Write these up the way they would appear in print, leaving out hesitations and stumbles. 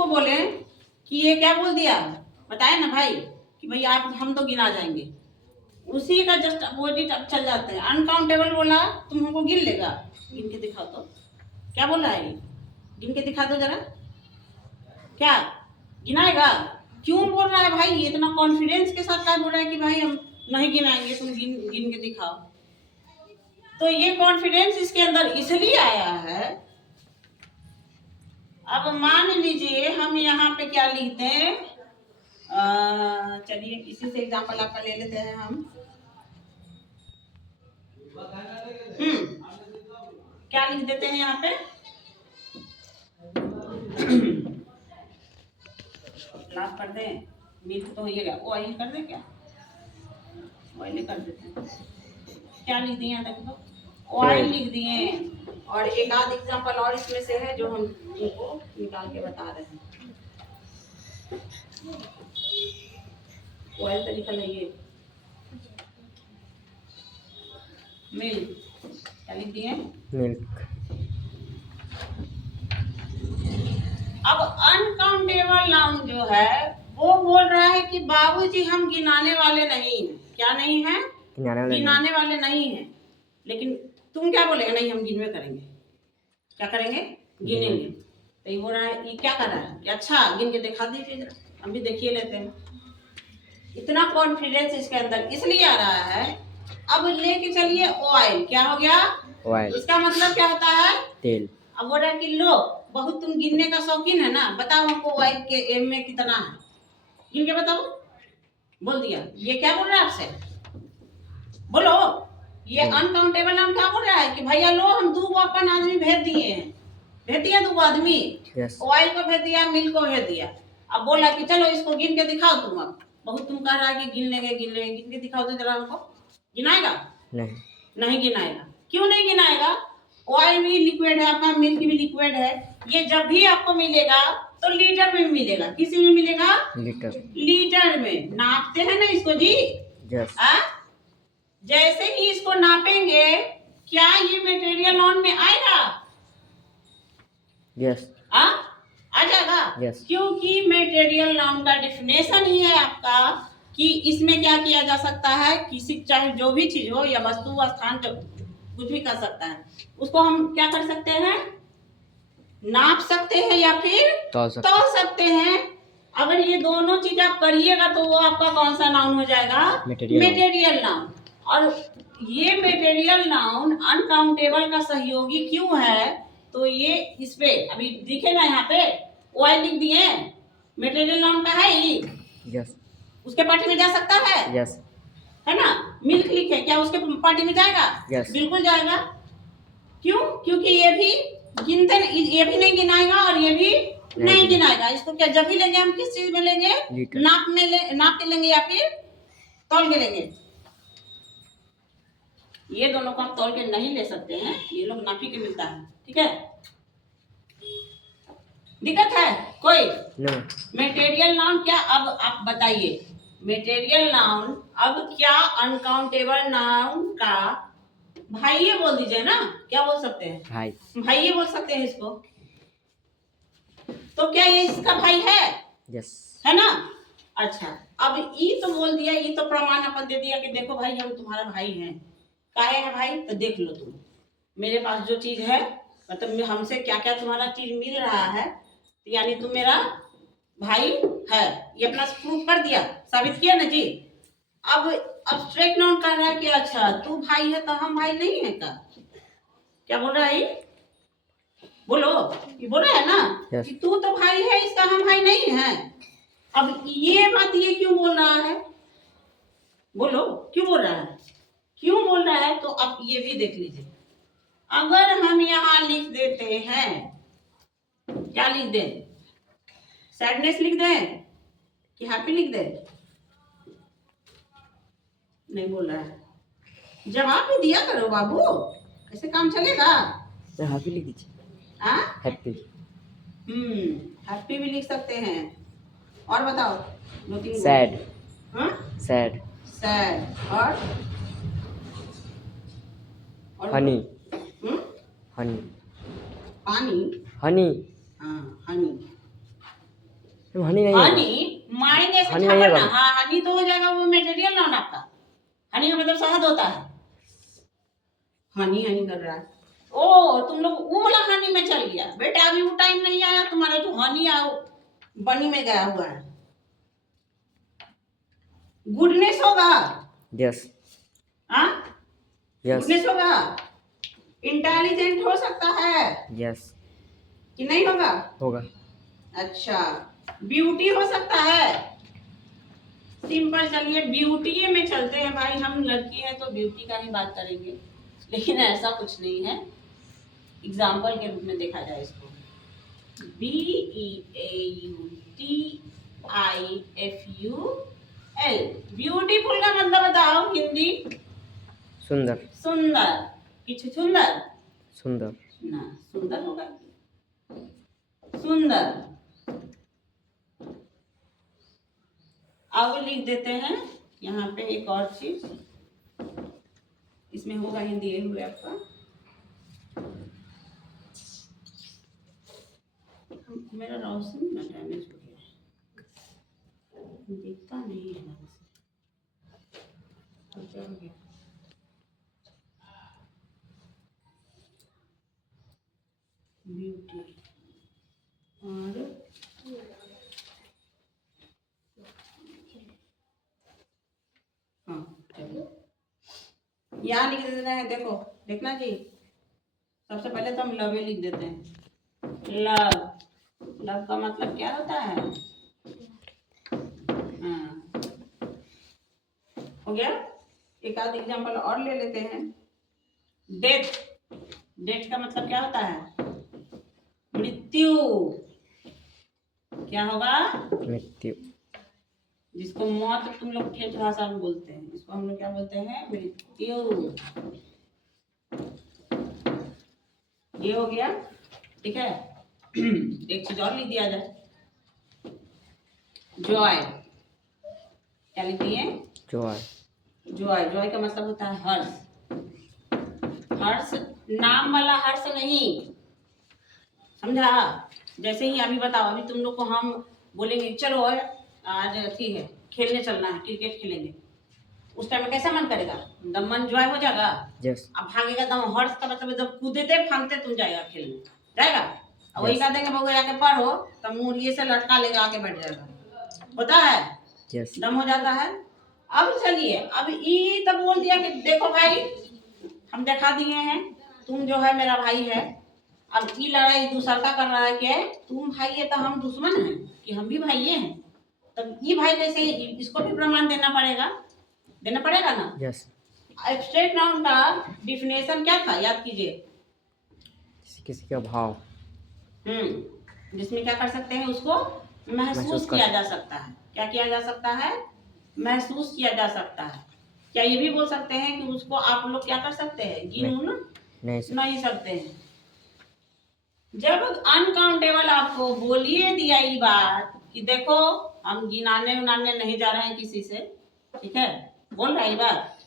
तुमको बोले कि ये क्या बोल दिया, बताया ना भाई कि भाई आप हम तो गिना जाएंगे, उसी का जस्ट अपोजिट अब चल जाते हैं। अनकाउंटेबल बोला तुम हमको गिन लेगा, गिन के दिखाओ तो क्या बोल रहा है ये, गिन के दिखा दो जरा, क्या गिनाएगा? क्यों बोल रहा है भाई, इतना कॉन्फिडेंस के साथ क्या बोल रहा है कि भाई हम नहीं गिनाएंगे, तुम गिन गिन के दिखाओ। तो ये कॉन्फिडेंस इसके अंदर इसलिए आया है। अब मान लीजिए हम यहाँ पे क्या लिखते हैं, चलिए इसी से एग्जांपल आपका ले लेते हैं हम। क्या लिख देते हैं यहाँ पे, लाभ कर दें, मिल्क तो होइएगा, ऑयल कर दें, क्या ऑयल कर देते हैं, क्या लिख दिए यहाँ तक तो ऑयल लिख दिए। और एक आध एग्जांपल और इसमें से है जो हम इनको निकाल के बता रहे हैं। ऑयल तो लिखा है ये, मिल्क, क्या लिख दिए, मिल्क। अब अनकाउंटेबल नाउन जो है वो बोल रहा है कि बाबूजी हम गिनाने वाले नहीं हैं। क्या नहीं है? गिनाने वाले नहीं हैं। लेकिन तुम क्या बोलेगा, नहीं हम गिनवे करेंगे, क्या करेंगे, गिनेंगे। तो ये बोल रहा है, ये क्या कर रहा है कि अच्छा गिन के दिखा दीजिए जरा, हम भी देखिए लेते हैं। इतना कॉन्फिडेंस इसके अंदर इसलिए आ रहा है। अब लेके चलिए ऑयल, क्या हो गया, ऑयल। इसका मतलब क्या होता है, तेल। अब बोल रहा है कि लो बहुत तुम गिनने का शौकीन है ना, बताओ हमको ऑयल के एम में कितना है, गिन के बताओ। बोल दिया, ये क्या बोल रहा है आपसे, बोलो। ये अनकाउंटेबल नाम क्या बोल रहा है कि भैया लो हम 2 अपन आदमी भेज दिए हैं, भेज दिया 2 आदमी, ऑयल को भेज दिया, मिल्क को भेज दिया। अब बोला कि चलो इसको गिन के दिखाओ तुम। अब बहुत तुम कह रहा है कि गिन लेंगे, गिन के दिखाओ तो जरा हमको। गिनाएगा? नहीं गिनाएगा। क्यों नहीं गिनाएगा? ऑयल भी लिक्विड है आपका, मिल्क भी लिक्विड है। ये जब भी आपको मिलेगा तो लीटर में मिलेगा, किसी में मिलेगा, लीटर में। नापते हैं ना इसको जी, जैसे ही इसको नापेंगे क्या ये मटेरियल नॉन में आएगा? आ जाएगा। क्योंकि मटेरियल नाउन का डेफिनेशन ही है आपका कि इसमें क्या किया जा सकता है, किसी चाहे जो भी चीज हो या वस्तु व स्थान कुछ भी कर सकता है, उसको हम क्या कर सकते हैं, नाप सकते हैं या फिर तौल सकते हैं। अगर ये दोनों चीज आप करिएगा तो वो आपका कौन सा नाउन हो जाएगा, मटेरियल नाउन। और ये मटेरियल नाउन अनकाउंटेबल का सहयोगी क्यों है, तो ये इस पे अभी दिखे ना, यहाँ पे ऑयल लिख दिए, मटेरियल नाउन का है ही, उसके पार्टी में जा सकता है, है ना। मिल्क लिखे, क्या उसके पार्टी में जाएगा? बिल्कुल जाएगा। क्यों? क्योंकि ये भी गिनते, ये भी नहीं गिनाएगा और ये भी नहीं गिनाएगा। इसको क्या जब भी लेंगे हम किस चीज में लेंगे, नाप के लेंगे या फिर तौल के लेंगे। ये दोनों को आप तौल के नहीं ले सकते हैं, ये लोग नापी के मिलता है, ठीक है। दिक्कत है कोई? मटेरियल नाउन क्या, अब आप बताइए, मटेरियल नाउन अब क्या अनकाउंटेबल नाउन का भाई ये बोल दीजिए ना, क्या बोल सकते हैं, भाई ये बोल सकते हैं इसको। तो क्या ये इसका भाई है? है ना। अच्छा, अब ई तो बोल दिया, ये तो प्रमाण अपन दे दिया कि देखो भाई हम तुम्हारा भाई हैं। काहे है भाई, तो देख लो तुम मेरे पास जो चीज है, मतलब हमसे क्या क्या तुम्हारा चीज मिल रहा है, तो यानी तुम मेरा भाई है। ये अपना प्रूफ कर दिया, साबित किया ना जी। अब अब्स्ट्रैक्ट नाउन कह रहा है कि अच्छा तू भाई है तो हम भाई नहीं है का, क्या बोल रहा है, बोलो, ये बोल रहा है ना कि तू तो भाई है इसका हम भाई नहीं है। अब ये बात ये क्यों बोल रहा है, बोलो क्यों बोल रहा है, क्यों बोल रहा है? तो अब ये भी देख लीजिए। अगर हम यहाँ लिख देते हैं, क्या लिख दें, सैडनेस लिख दें कि हैप्पी लिख दें? नहीं बोल रहा है, जवाब भी दिया करो बाबू, ऐसे काम चलेगा? हैप्पी लिख दीजिए। हैप्पी। हैप्पी भी लिख सकते हैं। और बताओ, सैड। सैड और हनी। हनी। पानी। हनी। हाँ हनी। हनी नहीं होगा। हनी मारेंगे से हनी छापा नहीं ना। होगा। हाँ हनी तो हो जाएगा, वो मटेरियल नाउन आपका। हनी का मतलब शहद होता है। हनी हनी कर रहा है। ओ तुम लोग वो वाला हनी में चल गया बेटा, अभी वो टाइम नहीं आया तुम्हारा जो हनी आओ बनी में गया हुआ है। गुडनेस होगा। यस हाँ यस गुडनेस होगा। इंटेलिजेंट हो सकता है यस कि नहीं होगा? होगा। अच्छा ब्यूटी हो सकता है। सिंपल, चलिए ब्यूटी में चलते हैं भाई, हम लड़की हैं तो ब्यूटी का ही बात करेंगे, लेकिन ऐसा कुछ नहीं है। एग्जाम्पल के रूप में देखा जाए इसको, BEAUTIFUL, ब्यूटीफुल का मतलब बताओ हिंदी। सुंदर सुंदर, किछु सुंदर सुंदर ना, सुंदर होगा सुंदर। अब लिख देते हैं यहाँ पे एक और चीज, इसमें होगा हिंदी ये हुए आपका। मेरा रोशन ना डैमेज हो गया है, दिखता नहीं है ढंग से, तो क्या हो गया? ब्यूटी और हाँ चलिए यहाँ लिख देते हैं। देखो देखना जी, सबसे पहले तो हम लव लिख देते हैं। लव, लव का मतलब क्या होता है? हाँ हो गया। एक आध एग्जाम्पल और ले लेते हैं। डेथ, डेथ का मतलब क्या होता है? मृत्यु। क्या होगा? मृत्यु। जिसको मौत तुम लोग ठेठ भाषा में बोलते हैं, इसको हम लोग क्या बोलते हैं? मृत्यु। ये हो गया, ठीक है। एक चीज और लिख दिया जाए, जॉय। क्या लिख दिए? जॉय। जॉय, जॉय का मतलब होता है हर्ष। हर्ष नाम वाला हर्ष नहीं, समझा? जैसे ही अभी बताओ, अभी तुम लोग को हम बोलेंगे चलो आज अथी है, खेलने चलना है, क्रिकेट खेलेंगे, उस टाइम में कैसा मन करेगा? दम मन जॉय हो जाएगा। यस अब भागेगा दम, हर्ष का मतलब एकदम कूदते फांदते तुम जाएगा खेलने, जाएगा। अब वही Yes. कह देंगे बबू जाके पढ़ो, तब मुर्गी से लटका लेगा आके बैठ जाएगा, होता है। यस दम हो जाता है। अब चलिए, अब ये तब बोल दिया कि देखो भाई हम दिखा दिए हैं, तुम जो है मेरा भाई है। अब ये लड़ाई दूसरा का कर रहा है कि तुम भाई है तो हम दुश्मन हैं कि हम भी भाई हैं, तब ये भाई कैसे, इसको भी प्रमाण देना पड़ेगा ना। यस एब्स्ट्रैक्ट नाउन का डिफिनेशन क्या था, याद कीजिए। किसी का भाव। जिसमें क्या कर सकते हैं, उसको महसूस किया जा सकता है। क्या किया जा सकता है? महसूस किया जा सकता है। क्या ये भी बोल सकते हैं कि उसको आप लोग क्या कर सकते हैं? गिन नहीं सकते हैं। जब अनकाउंटेबल आपको बोलिए दिया ये बात कि देखो हम गिनाने उनाने नहीं जा रहे हैं किसी से, ठीक है, बोल रहा है ये बात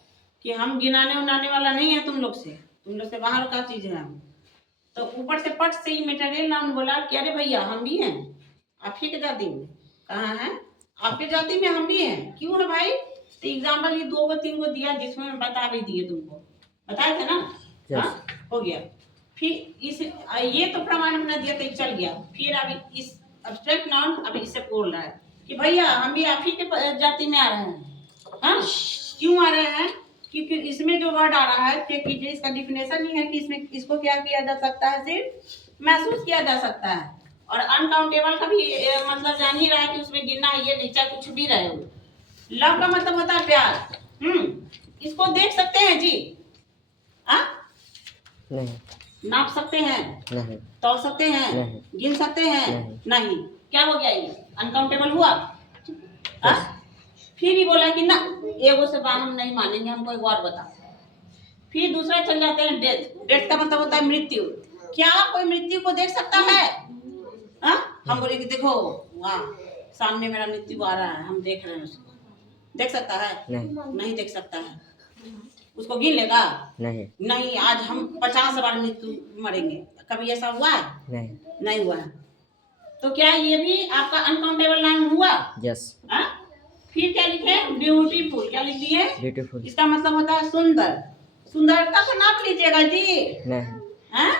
कि हम गिनाने उनाने वाला नहीं है तुम लोग से बाहर का चीज है हम। तो ऊपर से पट से ही मटेरियल नाउन बोला कि अरे भैया हम भी हैं, आप ही के जाति में। कहाँ है? आपके जाति में हम भी हैं। क्यों है भाई? तो एग्जाम्पल ये 2 3 गो दिया, जिसमें बता भी दिए, तुमको बताए थे ना। हाँ हो गया। फिर इस ये तो प्रमाण अपना दिया तो चल गया। फिर अभी इस एब्स्ट्रैक्ट नाउन अभी इससे बोल रहा है कि भैया हम भी आप ही के जाति में आ रहे हैं। हाँ क्यों आ रहे हैं? क्योंकि इसमें जो वर्ड आ रहा है, चेक कीजिए, इसका डिफिनेशन नहीं है कि इसमें इसको क्या किया जा सकता है, सिर्फ महसूस किया जा सकता है। और अनकाउंटेबल का भी मतलब जान ही रहा है कि उसमें गिनना है, ये नीचा कुछ भी रहे हो। लव का मतलब होता है प्यार। इसको देख सकते हैं जी? नहीं। नाप सकते हैं? नहीं। तौल सकते हैं? नहीं। गिन सकते हैं? नहीं। क्या हो गया ये? अनकाउंटेबल हुआ। फिर ही बोला कि ना एगो से बात हम नहीं मानेंगे, हमको एक और बता। फिर दूसरा चल जाते हैं डेथ। डेथ का मतलब होता है मृत्यु। क्या कोई मृत्यु को देख सकता है? हम बोले कि देखो वहाँ सामने मेरा मृत्यु आ रहा है, हम देख रहे हैं उसको, देख सकता है? नहीं देख सकता है। उसको गिन लेगा? नहीं। आज हम 50 बार मृत्यु मरेंगे, कभी ऐसा हुआ है? नहीं हुआ है। तो क्या ये भी आपका अनकाउंटेबल नाउन हुआ? यस। हाँ? फिर क्या लिखे? ब्यूटीफुल। क्या लिख दिए? ब्यूटीफुल। इसका मतलब होता है सुंदर। सुंदरता को नाप लीजिएगा जी। नहीं। हाँ?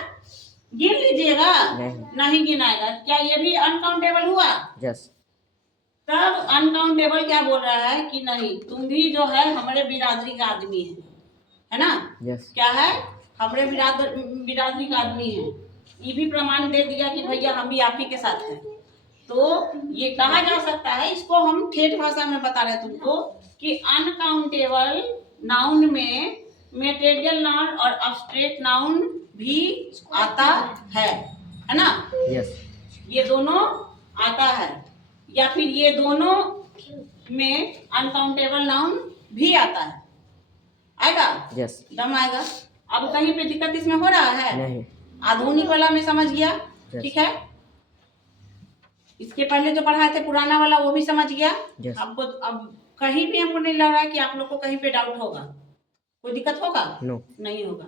गिन लीजिएगा? नहीं। नहीं गिनाएगा। क्या ये भी अनकाउंटेबल हुआ? यस। तब अनकाउंटेबल क्या बोल रहा है कि नहीं, तुम भी जो है हमारे बिरादरी का आदमी है ना? यस। क्या है? हमारे बिरादरी का आदमी है। ये भी प्रमाण दे दिया कि भैया हम भी आप ही के साथ हैं। तो ये कहा जा सकता है, इसको हम ठेठ भाषा में बता रहे तुमको कि अनकाउंटेबल नाउन में मेटेरियल नाउन और अब्स्ट्रैक्ट नाउन भी आता है ना? यस। ये दोनों आता है, या फिर ये दोनों में अनकाउंटेबल नाउन भी आता है। आएगा? यस। दम आएगा। अब कहीं पे दिक्कत इसमें हो रहा है? नहीं। आधुनिक वाला में समझ गया? ठीक है। इसके पहले जो पढ़ाए थे पुराना वाला वो भी समझ गया? yes. आपको अब कहीं भी हमको नहीं लग रहा है कि आप लोग को कहीं पे डाउट होगा, कोई दिक्कत होगा? नो। नहीं होगा।